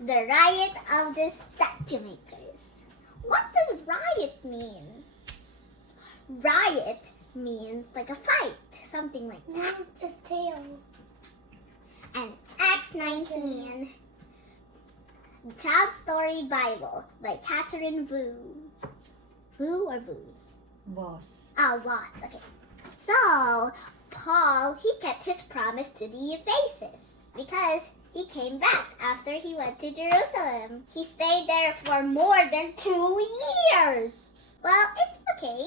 The Riot of the Statue Makers. What does riot mean? Riot means like a fight, something like that. It's his tail. And it's Acts 19. Child Story Bible by Catherine Voos. Voo or Voos? Boss. Oh, Voss. Okay. So, Paul, he kept his promise to the Ephesus because he came back after he went to Jerusalem. He stayed there for more than 2 years. Well, it's okay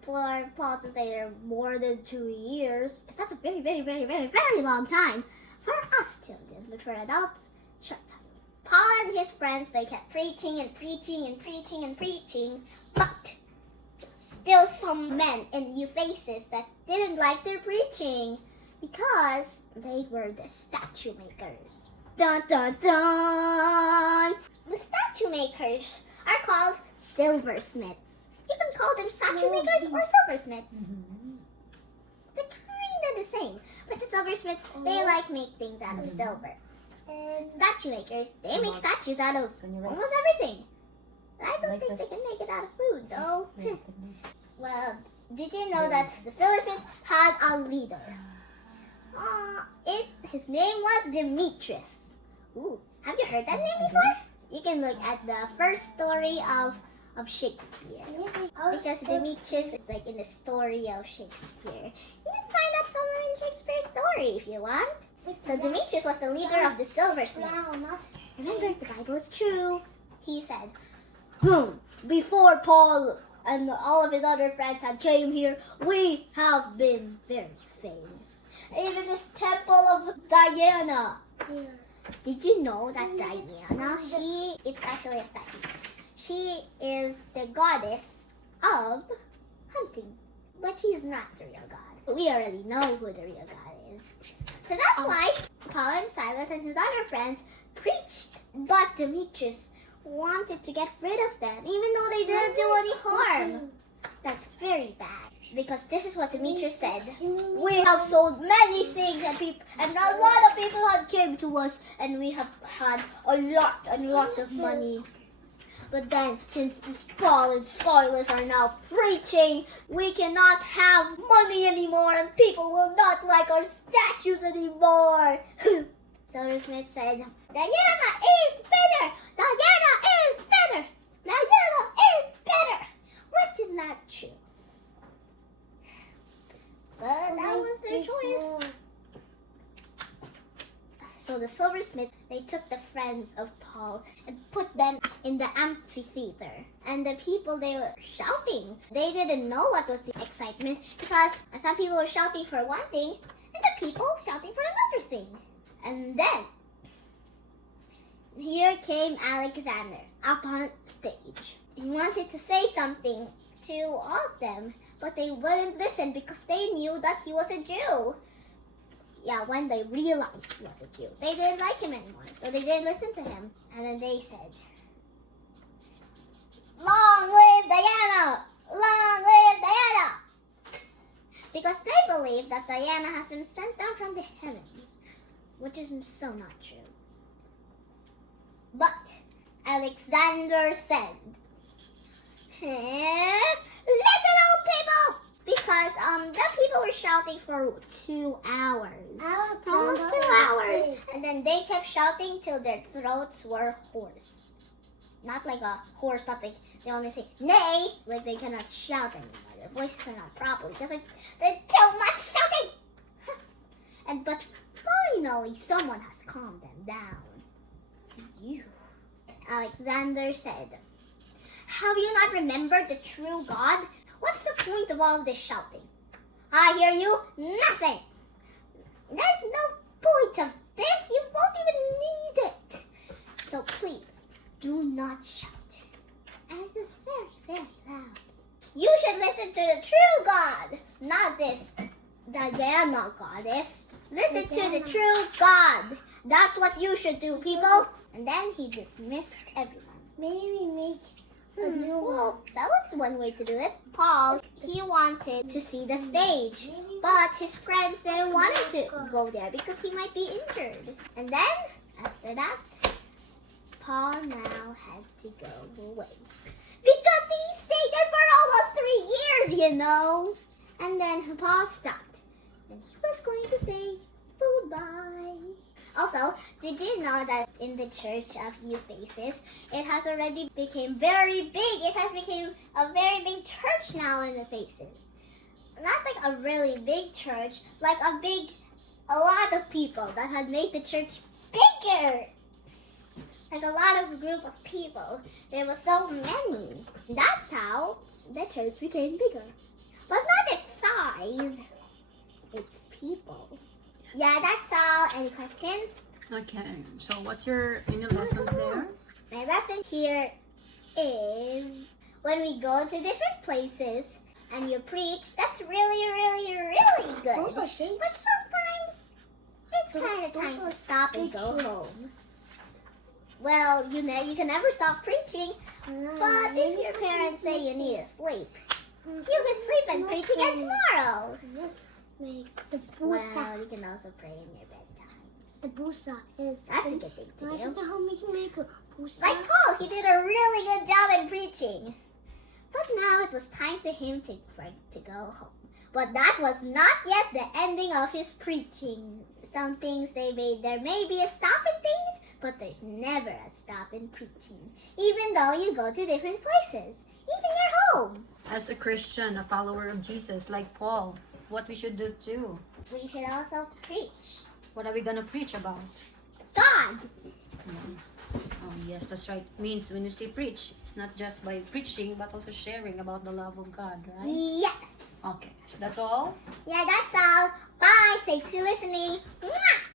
for Paul to stay there more than 2 years, because that's a very, very, very, very, very long time for us children, but for adults, short time. Paul and his friends, they kept preaching and preaching and preaching and preaching, but still some men in Ephesus that didn't like their preaching because they were the statue makers. Dun dun dun! The statue makers are called silversmiths. You can call them statue makers or silversmiths. They're kind of the same, but the silversmiths, they like make things out of silver. And statue makers, they make statues out of almost everything. I don't think they can make it out of food, though. Well, did you know that the silversmiths had a leader? His name was Demetrius. Ooh, have you heard that name before? You can look at the first story of Shakespeare, because Demetrius is like in the story of Shakespeare. You can find that somewhere in Shakespeare's story if you want. So Demetrius was the leader of the silversmiths. Remember, the Bible is true. He said, before Paul and all of his other friends had came here, we have been very famous. Even this temple of Diana. Did you know that Diana, it's actually a statue. She is the goddess of hunting, but she is not the real god. We already know who the real god is. So that's why Paul and Silas and his other friends preached, but Demetrius wanted to get rid of them, even though they didn't do any harm. That's very bad, because this is what Demetrius said. We have sold many things, and a lot of people have came to us, and we have had a lot and lots of money. But then, since this Paul and Silas are now preaching, we cannot have money anymore, and people will not like our statues anymore. Silversmith said, Diana is better! Diana is better! Diana is better! Which is not true. But that was their choice. So the silversmiths, they took the friends of Paul and put them in the amphitheater. And the people, they were shouting. They didn't know what was the excitement, because some people were shouting for one thing and the people shouting for another thing. And then, here came Alexander up on stage. He wanted to say something to all of them, but they wouldn't listen because they knew that he was a Jew. Yeah, when they realized he was a Jew, they didn't like him anymore, so they didn't listen to him. And then they said, "Long live Diana! Long live Diana!" Because they believe that Diana has been sent down from the heavens, which is so not true. But Alexander said, "Listen, old people!" Because the people were shouting for 2 hours. Almost 2 hours. And then they kept shouting till their throats were hoarse. Not like a hoarse, not like they only say nay, like they cannot shout anymore. Their voices are not properly, because like there's too much shouting. But finally someone has calmed them down. You. Alexander said, "Have you not remembered the true God? What's the point of all this shouting? I hear you, nothing. There's no point of this. You won't even need it. So please, do not shout." And it is very, very loud. You should listen to the true God, not this Diana goddess. Listen to the true God. That's what you should do, people. And then he dismissed everyone. Maybe we make Well, that was one way to do it. Paul, he wanted to see the stage, but his friends didn't want him to go there because he might be injured. And then, after that, Paul now had to go away. Because he stayed there for almost 3 years, you know. And then Paul stopped. And he was going to say goodbye. Also, did you know that in the church of Ephesus, it has already become very big. It has become a very big church now in Ephesus. Not like a really big church, like a lot of people that had made the church bigger. Like a lot of group of people. There were so many. That's how the church became bigger. But not its size. It's people. Yeah, that's all. Any questions? Okay, so what's your lessons there? My lesson here is when we go to different places and you preach, that's really, really, really good. But sometimes it's kind of time to stop and go home. Well, you know, you can never stop preaching, but if your parents say you need to sleep, you can sleep and preach again tomorrow. Well, you can also pray in your bedtime. The busa is. That's a good thing to do. How we can make a busa. Like Paul, he did a really good job in preaching. But now it was time to him to go home. But that was not yet the ending of his preaching. Some things there may be a stop in things, but there's never a stop in preaching. Even though you go to different places, even your home. As a Christian, a follower of Jesus, like Paul, what we should do too? We should also preach. What are we gonna preach about? God. Oh, yes, that's right. Means when you say preach, it's not just by preaching, but also sharing about the love of God, right? Yes. Okay, so that's all. Yeah, that's all. Bye. Thanks for listening. Mwah!